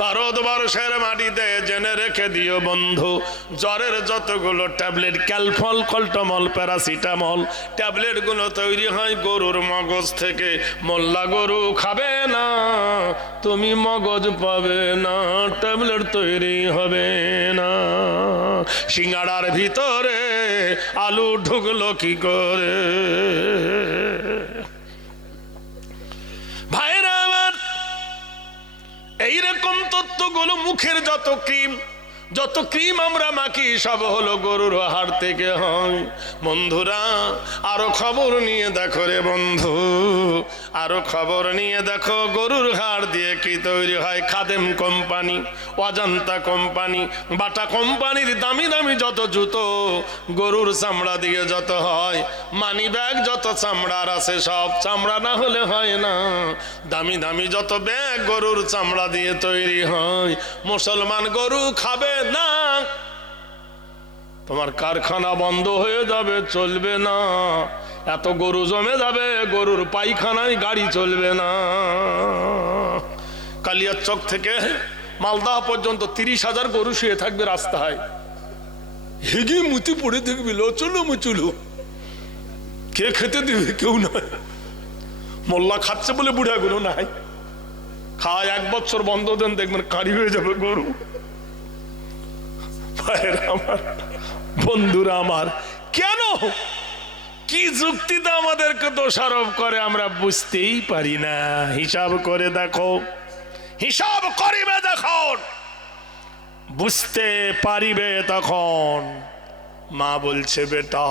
ভারতবর্ষের মাটিতে জেনে রেখে দিও বন্ধু, জ্বরের যতগুলো ট্যাবলেট, ক্যালফল, কল্টমল, প্যারাসিটামল ট্যাবলেটগুলো তৈরি হয় গরুর মগজ থেকে। মোল্লা গরু খাবে না, তুমি মগজ পাবে না, ট্যাবলেট তৈরি হবে না। সিঙ্গাড়ার ভিতরে আলু ঢুকলো কি করে? ভাইরা আমার, এইরকম তত্ত্বগুলো মুখের যত ক্রিম আমরা মাখি সব হলো গরুর হাড় থেকে হয়। বন্ধুরা আরো খবর নিয়ে দেখো রে বন্ধু, আরো খবর নিয়ে দেখো গরুর হাড় দিয়ে কি তৈরি হয়। খাদেম কোম্পানি, অজন্তা কোম্পানি, বাটা কোম্পানির দামি দামি যত জুতো গরুর চামড়া দিয়ে যত হয়। মানি ব্যাগ যত চামড়ার আছে সব চামড়া না হলে হয় না। দামি দামি যত ব্যাগ গরুর চামড়া দিয়ে তৈরি হয়। মুসলমান গরু খাবে না, তোমার কারখানা বন্ধ হয়ে যাবে, চলবে না। এত গরু জমে যাবে, গরুর পায়খানায় গাড়ি চলবে না। কালিয়াচক থেকে মালদা পর্যন্ত 30,000 গরু শুয়ে থাকবে রাস্তায়, হেগে মুতি পড়ে দেখবি লচলো মুচুলো, কে খেতে দিবে? কেউ নয়। মোল্লা খাচ্ছে বলে বুড়া গরু নাই, খায় 1 বছর বন্ধ দেন, দেখবেন কারি হয়ে যাবে গরু। আমার বন্ধুরা আমার, কেন কি যুক্তিতে আমাদেরকে দোষারোপ করে আমরা বুঝতেই পারি না। হিসাব করে দেখো, হিসাব করিবে যখন বুঝতে পারিবে তখন। মা বলছে বেটা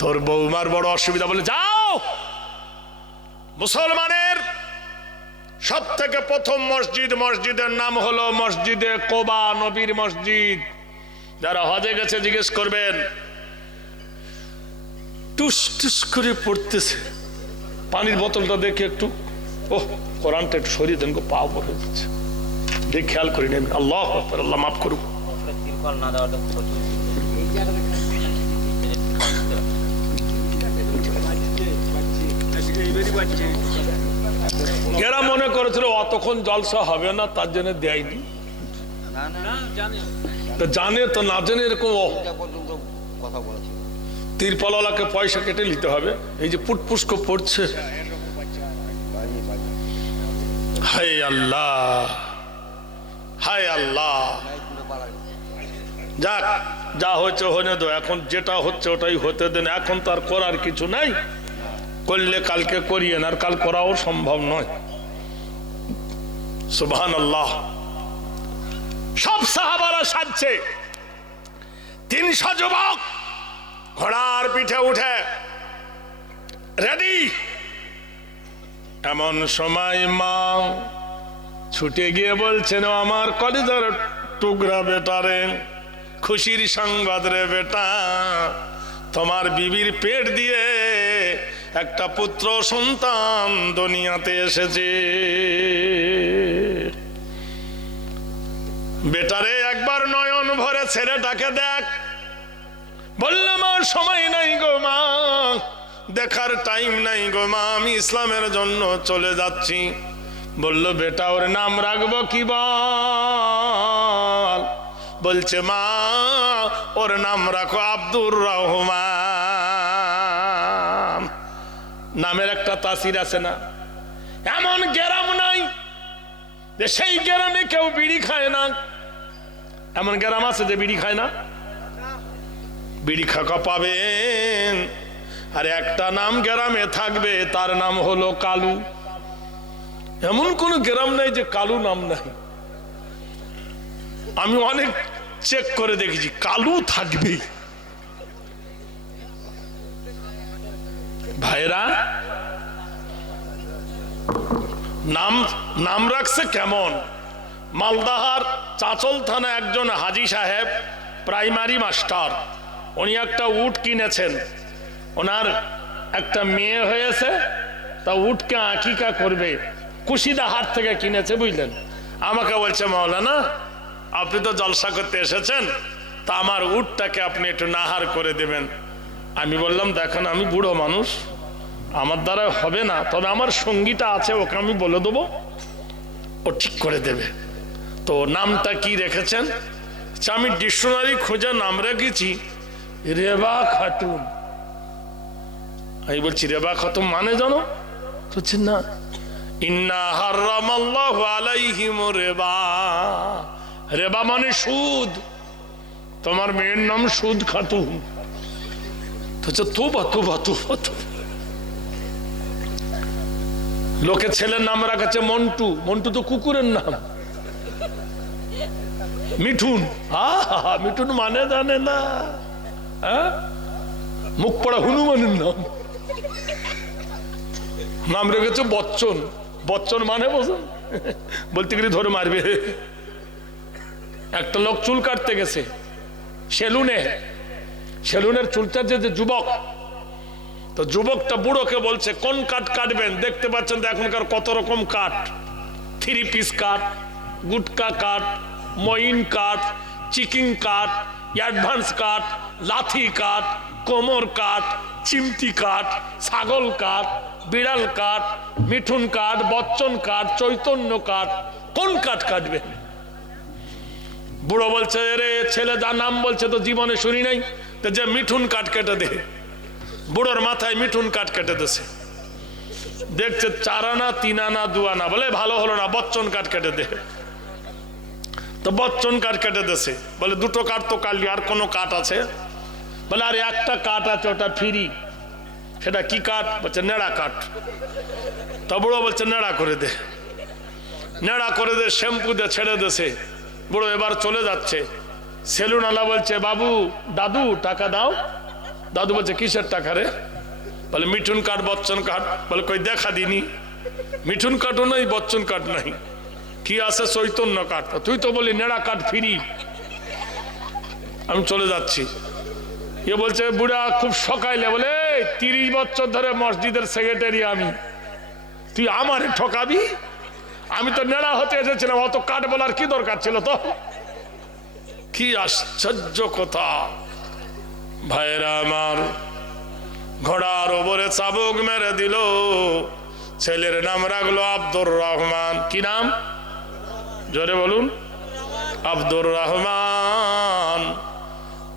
তোর বৌমার বড় অসুবিধা, বলে যাও। মুসলমানের সব থেকে প্রথম মসজিদের নাম হলো মসজিদে কোবা, নবীর মসজিদ। যারা হজে গেছে জিজ্ঞেস করবেন, টুস টুস করে পড়তেছে, পানির বোতলটা দেখে একটু ও কোরআনটা একটু সরিয়ে দেন, পা পড়ে যাচ্ছে, দেখ খেয়াল করি নেন। আল্লাহ আকবার, আল্লাহ মাফ করুক। এরা মনে করেছিল অতক্ষণ জলসা হবে না, তার জন্য দেয়নি। জানে তো না জেনে এরকম তিরপলওয়ালাকে পয়সা কেটে নিতে হবে। এই যে পুটপুষ্ক পড়ছে, হায় আল্লাহ, হায় আল্লাহ। যাক, যা হচ্ছে হনে তো, এখন যেটা হচ্ছে ওটাই হতে দেন। এখন তো আর করার কিছু নাই, করলে কালকে করিয়েন, আর কাল করাও সম্ভব নয়। সুবহানাল্লাহ। সব সাহাবারা সাজছে, 300 যুবক ঘোড়ার পিঠে উঠে রেডি। এমন সময় মা ছুটে গিয়ে বলছেন, আমার কলিজার টুকরা বেটা রে, খুশির সংবাদ রে বেটা, তোমার বিবির পেট দিয়ে একটা পুত্র সন্তান দুনিয়াতে এসেছে। বেটারে একবার নয়ন ভরে ছেলেটাকে দেখ। বললাম আর সময় নাই গো মা, দেখার টাইম নাই গো মা, আমি ইসলামের জন্য চলে যাচ্ছি। বলল বেটা ওর নাম রাখবো কি বল? বলছে মা ওর নাম রাখো আব্দুর রহমান। নামের একটা তাসির আছে না? এমন গ্রাম নাই যে সেই গ্রামে কেউ বিড়ি খায় না। এমন গ্রাম আছে যে বিড়ি খায় না? বিড়ি খাওয়া পাবেন। আর একটা নাম গ্রামে থাকবে, তার নাম হলো কালু। এমন কোন গ্রাম নাই যে কালু নাম নাই। আমি অনেক চেক করে দেখেছি, কালু থাকবে। ভাইরা নাম রাখছে কেমন? মালদাহার চাঁচল থানা একজন হাজি সাহেব প্রাইমারি মাস্টার, উনি একটা উট কিনেছেন। ওনার একটা মেয়ে হয়েছে, তা উটকে আকিকা করবে, কুশিদা হাট থেকে কিনেছে, বুঝলেন। আমাকে বলছে মাওলানা আপনি তো জলসা করতে এসেছেন, তা আমার উটটাকে আপনি একটু নাহার করে দেবেন। আমি বললাম দেখেন আমি বুড়ো মানুষ, আমার দ্বারা হবে না, তবে আমার সঙ্গীটা আছে, ওকে আমি বলে দেবো। ও ঠিক করে দেবে। তো নামটা কি রেখেছেন? আমি ডিকশনারি খোঁজা নাম রেখেছি রেবা খাতুন। আমি বলছি রেবা খাতুন মানে জানো? বলছি না। ইন্না হারামাল্লাহু আলাইহিম রেবা, রেবা মানে সুদ। তোমার মেয়ের নাম সুদ খাতুন। তোবা তোবা তোবা। লোকে ছেলের নাম রাখাচ্ছে মন্টু। মন্টু তো কুকুরের নাম। মিঠুন, মিঠুন মানে জানে না, মুখ পড়া হনুমানের নাম। নাম রেখেছে বচ্চন। বচ্চন মানে বোঝেন? বলতে গেলে ধরে মারবে। একটা লোক চুল কাটতে গেছে সেলুনে, সেলুনের চুলটা যে যুবক, তো যুবকটা বুড়োকে বলছে কোন কাট কাটবেন? দেখতে পাচ্ছেন তো এখনকার কত রকম কাট, 3 পিস কাট, গুটকা কাট, মইন কাট, চিকিং কাট, অ্যাডভান্স কাট, লাথি কাট, কোমর কাট, চিমটি কাট, ছাগল কাট, বিড়াল কাট, মিঠুন কাট, বচ্চন কাট, চৈতন্য কাট, কোন কাট কাটবেন? বুড়ো বলছে রে ছেলে যা নাম বলছে তো জীবনে শুনি নাই, তো যে মিঠুন কাট কেটে দে। বুড়োর মাথায় মিঠুন কাট কেটে দিছে। দেখছে 4 আনা 3 আনা 2 আনা, বলে ভালো হলো না, বচ্চন কাট কেটে দে। তো বচ্চন কাট কেটে দিছে। বলে 2টো কাট তো কাটলি, আর কোনো কাট আছে? বলে আর একটা কাট আছে, ওটা ফ্রি। সেটা কি কাট? বলছে নেড়া কাট। তো বুড়ো বলছে নেড়া করে দে। নেড়া করে দে, শ্যাম্পু দিয়ে ছেড়ে দিছে। বুড়ো এবার চলে যাচ্ছে। সেলুনওয়ালা বলছে বাবু, দাদু টাকা দাও। দাদু বলছে কিসের টাকা রে? বলে মিঠুন কাট বচ্চন কাট। বলে কই দেখা দিনি, মিঠুন কাটও নাই বচ্চন কাট নাই, কি আছে? চৈতন্য কাট। তুই তো বলি নেড়া কাট ফ্রি। আমি চলে যাচ্ছি। এ বলছে বুড়া খুব সকাইলে, বলে 30 বছর ধরে মসজিদের সেক্রেটারি আমি, তুই আমারে ঠকাবি? আমি তো নেড়া হতে এসেছিলাম, অত কাট বলার কি দরকার ছিল? তো কি আশ্চর্য কথা! ভাইরা আমার, ঘোড়ার ওপরে চাবুক মেরে দিল। ছেলের নাম রাখলো আব্দুর রহমান। কি নাম? জোরে বলুন। আব্দুর রহমান।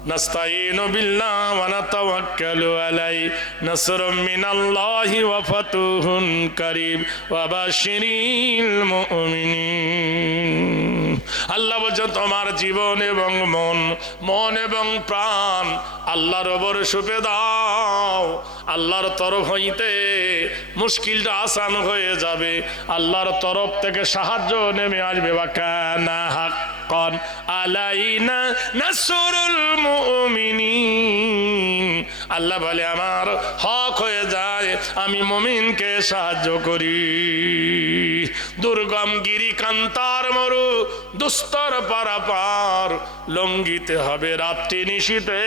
নাস্তাইনু বিল্লাহি ওয়া নাতাওয়াক্কালু আলাইহি, নাসরুম মিনাল্লাহি ওয়া ফাতুহুন কারীম ওয়া বাশশিরিল মুমিনিন। আল্লাহ বলছে তোমার জীবন এবং মন এবং প্রাণ আল্লাহর ওপর সুপে দাও। আল্লাহর তরফ হইতে মুশকিলটা আসান হয়ে যাবে, আল্লাহর তরফ থেকে সাহায্য নেমে আসবে। ওয়া কানা হাক্কান আলাইনা নাসরুল মুমিনিন। আল্লাহ বলে আমার হক হয়ে যায়, আমি মুমিনকে সাহায্য করি। দুর্গম গিরি কান্তার মরু দুস্তর পারাপার, লঙ্ঘিতে হবে রাত্রি নিশীতে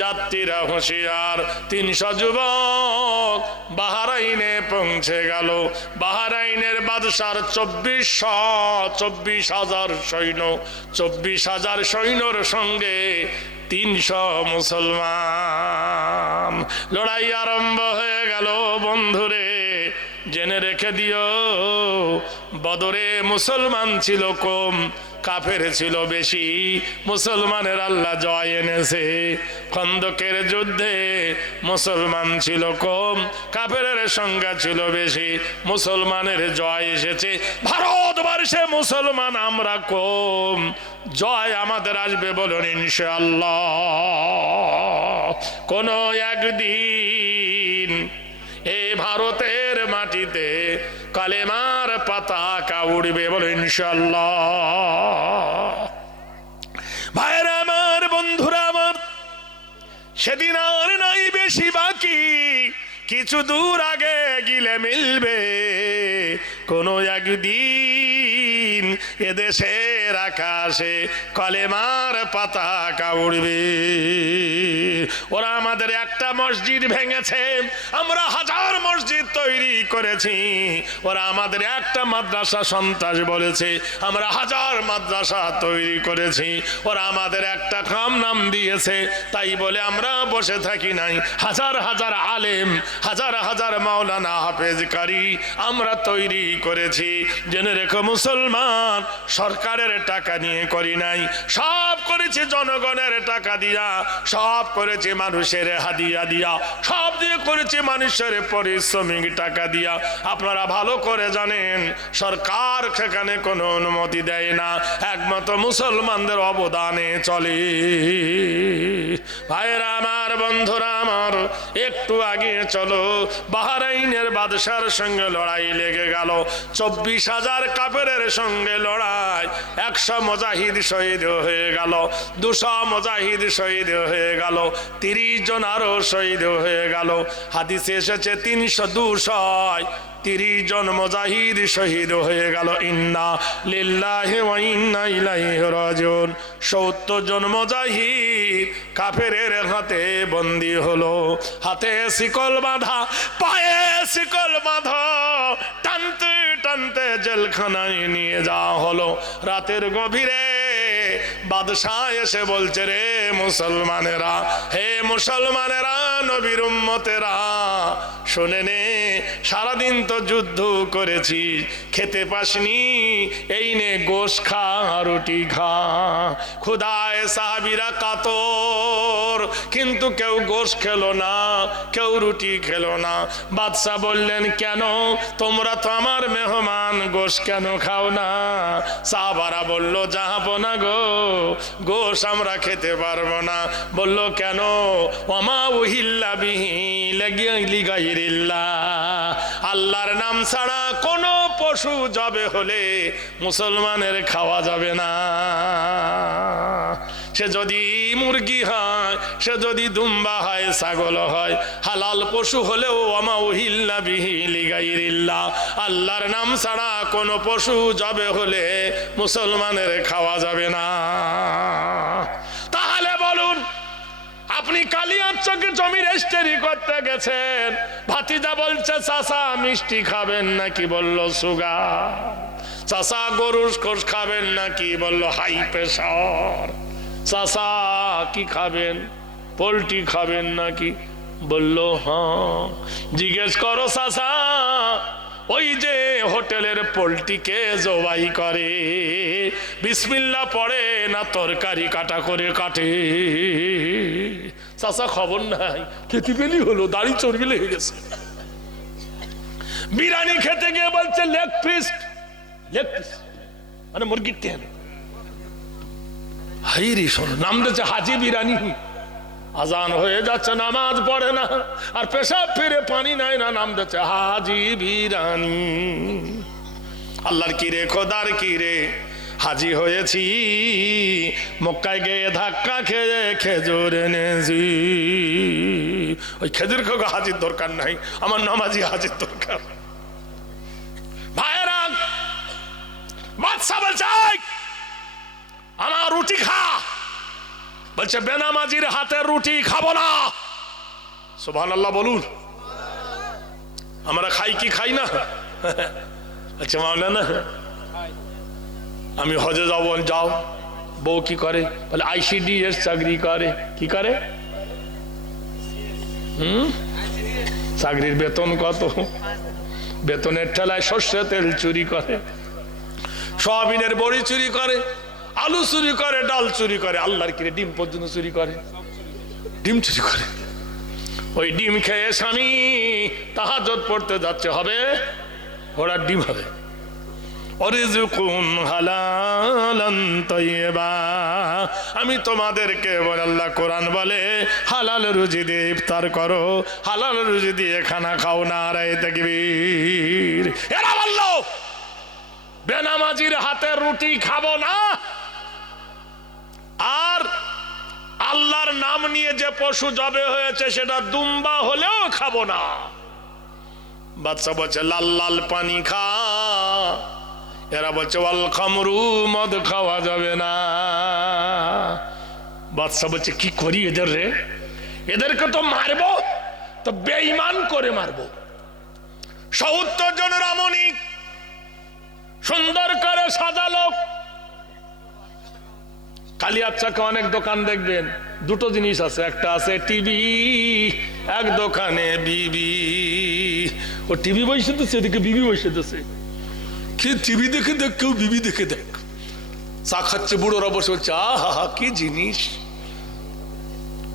যাত্রীরা হুঁশিয়ার। 300 যুবক বাহরাইনে পৌঁছে গেল। বাহরাইনের বাদশার 24,000 সৈন্য, 24,000 সৈন্যর সঙ্গে 300 মুসলমান। লড়াই আরম্ভ হয়ে গেল। বন্ধুরে জেনে রেখে দিও, বদরে মুসলমান ছিল কম, কাফের ছিল বেশি। মুসলমানের আল্লাহ জয় এনেছে। খন্দকের যুদ্ধে মুসলমান ছিল কম, কাফের সংখ্যা ছিল বেশি। মুসলমানের জয় এসেছে। ভারতবর্ষে মুসলমান আমরা কম, জয় আমাদের আসবে বলুন ইনশাআল্লাহ। কোন একদিন এই ভারতের মাটিতে কালেমার পতাকা উড়বে বলো ইনশাআল্লাহ। ভাইরা আমার, বন্ধুরা আমার, সেদিন আর নাই বেশি বাকি, কিছু দূর আগে গিলে মিলবে। কোন একদিন এদেশের আকাশে কলেমার পতাকা উড়বে। ওরা আমাদের একটা মসজিদ ভেঙেছে, আমরা 1000 মসজিদ তৈরি করেছি, ওরা আমাদের একটা মাদ্রাসা সন্ত্রাস বলেছে, আমরা হাজার মাদ্রাসা তৈরি করেছি, ওরা আমাদের একটা কাম নাম দিয়েছে, তাই বলে আমরা বসে থাকি নাই। হাজার হাজার আলেম, হাজার হাজার মাওলানা হাফেজ কারি আমরা তৈরি করেছি। জেনে রেখো মুসলমান, সরকারের টাকা নিয়ে করি নাই, সব করেছি জনগণের টাকা দিয়া, সব করেছি মানুষের হাদিয়া দিয়া, সব দিয়ে করেছি মানুষের পরিশ্রমিক টাকা দিয়া। আপনারা ভালো করে জানেন সরকার সেখানে কোনো অনুমতি দেয় না, একমাত্র মুসলমানদের অবদানে চলে। ভাইরা আমার, বন্ধুরা আমার, একটু আগে চলো, বাহরাইনের বাদশার সঙ্গে লড়াই লেগে গেল। 24,000 কাফেরের সঙ্গে লড়াই, 100 মুজাহিদ শহীদ হয়ে গেল, 200 মুজাহিদ শহীদ হয়ে গেল, 30 জন আরো শহীদ হয়ে গেল। হাদিসে এসেছে 300-200-30 জন মুজাহিদ শহীদ হয়ে গেল। ইন্না লিল্লাহি ওয়া ইন্না ইলাইহি রাজিউন। 70 জন মুজাহিদ কাফেরের হাতে বন্দী হলো, হাতে শিকল বাঁধা, পায়ে শিকল বাঁধা, টানতে টানতে জেলখানায় নিয়ে যাওয়া হলো। রাতের গভীরে বাদশাহ এসে বলছে, রে মুসলমানেরা, হে মুসলমানেরা, নবীর উম্মতেরা, শুনে নে, সারাদিন তো যুদ্ধ করেছি, খেতে পাসনি, এই নে গোশ খা, রুটি খা। ক্ষুধায় সাহাবীরা কাতর, কিন্তু কেউ গোশ খেলো না, কেউ রুটি খেলো না। বাদশাহ বললেন, কেন? তোমরা তো আমার মেহমান, গোশ কেন খাও না? সাহাবারা বলল, জাহাপনা গো, গোশ আমরা খেতে পারবো না। বলল, কেন? ওমা উহিল্লা বিহি লিগাইরিল্লাহ, আল্লাহর নাম ছাড়া কোন পশু জবে হলে মুসলমানের খাওয়া যাবে না। সে যদি মুরগি হয়, সে যদি দুম্বা হয়, ছাগল হয়, হালাল পশু হলেও ওমা উহিল্লা বিহি লিগাইরিল্লাহ, আল্লাহর নাম ছাড়া কোন পশু জবে হলে মুসলমানের খাওয়া যাবে না। তাহলে বলুন, আপনি কালিয়ার চকে জমি রেজিস্ট্রি করতে গেছেন, ভাতিজা বলছে, চাচা মিষ্টি খাবেন নাকি? বলল সুগার। চাচা গরুর গোশ খাবেন নাকি? বলল হাই প্রেসার। চাচা কি খাবেন? পোলট্রি খাবেন নাকি? বলল হ্যাঁ। জিজ্ঞেস করো চাচা, ওই যে হোটেলের পোলট্রিকে জবাই করে, বিসমিল্লাহ পড়ে না তরকারি কাটা করে কাটে? চাচা খবর নাই, খেতে পেলি হলো, দাড়ি চর্বি লেগে গেছে। বিরিয়ানি খেতে গিয়ে বলছে লেগ পিস, লেগ পিস মানে মুরগির তেল। হাই রে, শোনো, নাম দিচ্ছে হাজি বিরিয়ানি। আজান হয়ে যাচ্ছে, নামাজ পড়ে না, আর পেশাব ফিরে পানি নাই না, নাম দিচ্ছে হাজি বিরিয়ানি। আল্লাহর কি রে, খোদার কি রে, হাজি হয়েছি, মক্কায় গিয়ে ধাক্কা খেয়ে খেজুর এনেছি। ওই খেজুর খাওয়া হাজির দরকার নাই, আমার নামাজি হাজির দরকার। ভাইয়েরা, বাদশা বলছে, আমার রুটি খা। বলছে, বেনামাজির হাতের রুটি খাবো না। সুবহানাল্লাহ বলুন। আমরা খাই কি খাই না? আচ্ছা মাওলানা, আমি হজে যাবো। যাও। বউ কি করে? বলে ICDS চাকরি করে। কি করে? চাকরির বেতন কত? বেতনের ঠেলায় সর্ষে তেল চুরি করে, সয়াবিনের বড়ি চুরি করে, আলু চুরি করে, ডাল চুরি করে, আল্লাহর কিরে ডিম পর্যন্ত চুরি করে, ডিম চুরি করে। ওই ডিম খেয়ে স্বামী তাহাজ্জুদ পড়তে যাচ্ছে, হবে ঘোড়ার ডিম হবে। আমি তোমাদেরকে বলে, আল্লাহ কোরআন বলে, হালাল রুজি দিয়ে ইফতার করো, হালাল রুজি দিয়ে খানা খাও। নারায়ে তাকবীর। এরা বলল, বেনামাজির হাতের রুটি খাবো না, আর আল্লাহর নাম নিয়ে যে পশু জবে হয়েছে সেটা দুম্বা হলেও খাবো না। বাদশা বলছে, লাল লাল পানি খা। এরা বলছে, ওয়াল খামরু, মদ খাওয়া যাবে না। বাদশা বলছে, কি করি এদের রে? এদেরকে তো মারবো, তো বেঈমান করে মারবো। 70 জন রমণী সুন্দর করে সাজালো। কালিয়াচকে অনেক দোকান দেখবেন, দুটো জিনিস আছে, একটা আছে টিভি, এক দোকানে বিবি। ও টিভি বসে দিচ্ছে, এদিকে বিবি বসে দিচ্ছে। কি টিভি দেখে দেখ, কেউ বিবি দেখে দেখ। চা খাচ্ছে বুড়োরা বসে বলছে, আহা কি জিনিস,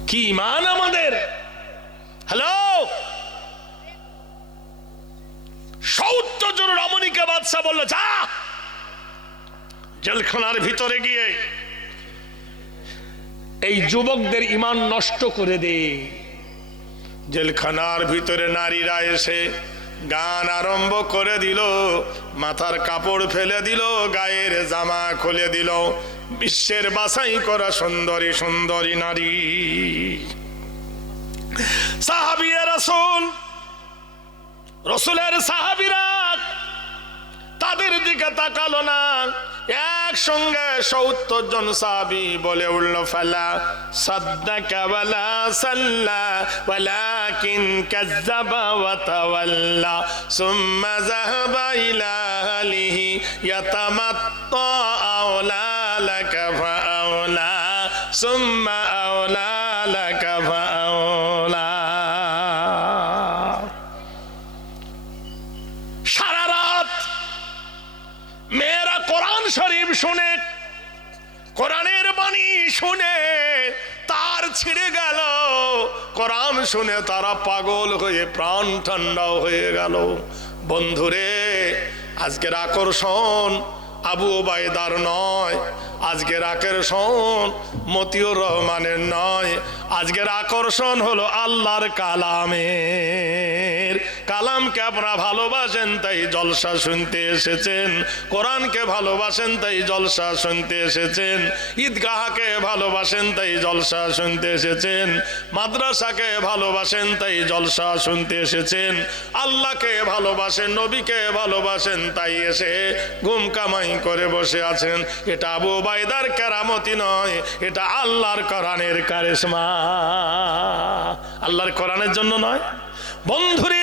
কি ইমান আমাদের। হ্যালো, 70 জন রমণীকে বাদশা বললো, যা জেলখানার ভিতরে গিয়ে এই যুবকদের ইমান নষ্ট করে দে। জেলখানার ভিতরে নারীরা এসে গান আরম্ভ করে দিল, মাথার কাপড় ফেলে দিল, গায়ের জামা খুলে দিল। বিশ্বের বাছাই করা সুন্দরী সুন্দরী নারী সাহাবিয়ে রাসূল, রাসূলের সাহাবীরা তাদের দিকে তাকালো না। একসঙ্গে 70 জন সাহাবী বলে উঠল, ফালা সাদ্দাকা ওয়ালা সাল্লা ওয়ালাকিন কাযাবা ওয়া তাওয়াল্লা সুম্মা যাহাবা ইলা আহলিহি ইয়াতামাত্তা আওলা লাকা ফাআওলা সুম্মা আওলা লাকা ফাআওলা। সারা রাত মেয়েরা কোরআন শরীফ শুনে, কোরআনের বাণী শুনে তার ছিঁড়ে গেল। কোরআন শুনে তারা পাগল হয়ে প্রাণ ঠান্ডা হয়ে গেল। বন্ধুরে, আজকের আকর্ষণ আবু ওবায়দার নয়, আজকের আকর্ষণ মতিউর রহমানের নয়, আজকের আকর্ষণ হলো আল্লাহর কালামের। কালামকে আপনারা ভালোবাসেন তাই জলসা শুনতে এসেছেন, কোরআনকে ভালোবাসেন তাই জলসা শুনতে এসেছেন, ঈদগাহকে ভালোবাসেন তাই জলসা শুনতে এসেছেন, মাদ্রাসাকে ভালোবাসেন তাই জলসা শুনতে এসেছেন, আল্লাহকে ভালোবাসেন, নবীকে ভালোবাসেন তাই এসে ঘুম কামাই করে বসে আছেন। এটা আবু ওবায়দার কেরামতি নয়, এটা আল্লাহর কোরআনের কারিশমা। আল্লাহর কোরআনের জন্য নয়। বন্ধুরে